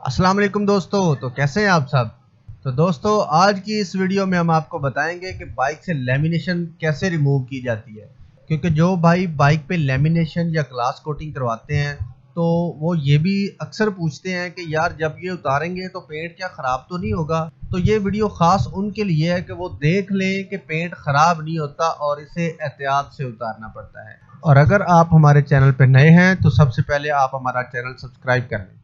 अस्सलाम वालेकुम दोस्तों। तो कैसे हैं आप सब। तो दोस्तों आज की इस वीडियो में हम आपको बताएंगे कि बाइक से लेमिनेशन कैसे रिमूव की जाती है। क्योंकि जो भाई बाइक पे लेमिनेशन या ग्लास कोटिंग करवाते हैं तो वो ये भी अक्सर पूछते हैं कि यार जब ये उतारेंगे तो पेंट क्या ख़राब तो नहीं होगा। तो ये वीडियो ख़ास उनके लिए है कि वो देख लें कि पेंट ख़राब नहीं होता और इसे एहतियात से उतारना पड़ता है। और अगर आप हमारे चैनल पर नए हैं तो सबसे पहले आप हमारा चैनल सब्सक्राइब कर लें।